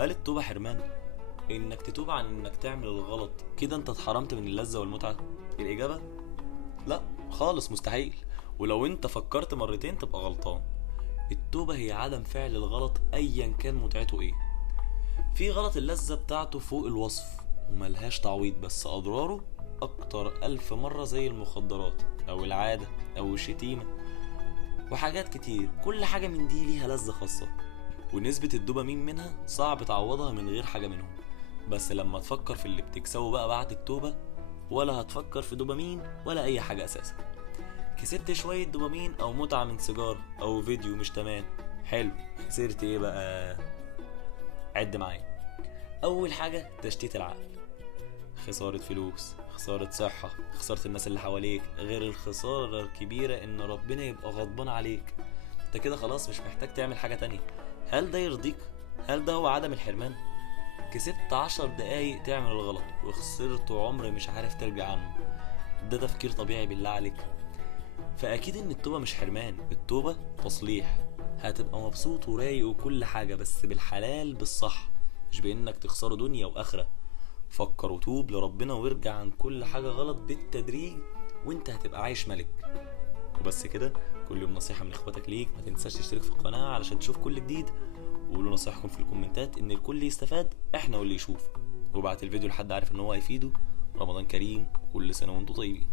هل التوبة حرمان؟ انك تتوب عن انك تعمل الغلط كده انت اتحرمت من اللذة والمتعة؟ الاجابة لا، خالص مستحيل. ولو انت فكرت مرتين تبقى غلطان. التوبة هي عدم فعل الغلط ايا كان متعته ايه. في غلط اللذة بتاعته فوق الوصف وملهاش تعويض، بس اضراره اكتر 1000 مرة، زي المخدرات او العادة او الشتيمة وحاجات كتير. كل حاجة من دي ليها لذة خاصة، ونسبة الدوبامين منها صعب تعوضها من غير حاجة منهم. بس لما تفكر في اللي بتكسبه بقى بعد التوبة، ولا هتفكر في دوبامين ولا اي حاجة اساسا. كسبت شوية دوبامين او متعة من سيجارة او فيديو مش تمام، حلو. خسرت ايه بقى؟ عد معايا. اول حاجة تشتيت العقل، خسارة فلوس، خسارة صحة، خسارة الناس اللي حواليك، غير الخسارة الكبيرة ان ربنا يبقى غضبان عليك. انت كده خلاص مش محتاج تعمل حاجة تانية. هل ده يرضيك؟ هل ده هو عدم الحرمان؟ كسبت 10 دقايق تعمل الغلط وخسرت عمر مش عارف ترجع عنه. ده تفكير طبيعي بالله عليك؟ فأكيد إن التوبة مش حرمان، التوبة تصليح. هتبقى مبسوط ورايق وكل حاجة، بس بالحلال بالصح، مش بإنك تخسره دنيا وآخرة. فكر وتوب لربنا وارجع عن كل حاجة غلط بالتدريج، وانت هتبقى عايش ملك. وبس كده. كل يوم نصيحة من اخواتك ليك، ما تنساش تشترك في القناة علشان تشوف كل جديد. وقولوا نصيحكم في الكومنتات ان الكل يستفاد، احنا واللي يشوف. وبعت الفيديو لحد عارف ان هو هيفيده. رمضان كريم، كل سنة وانتم طيبين.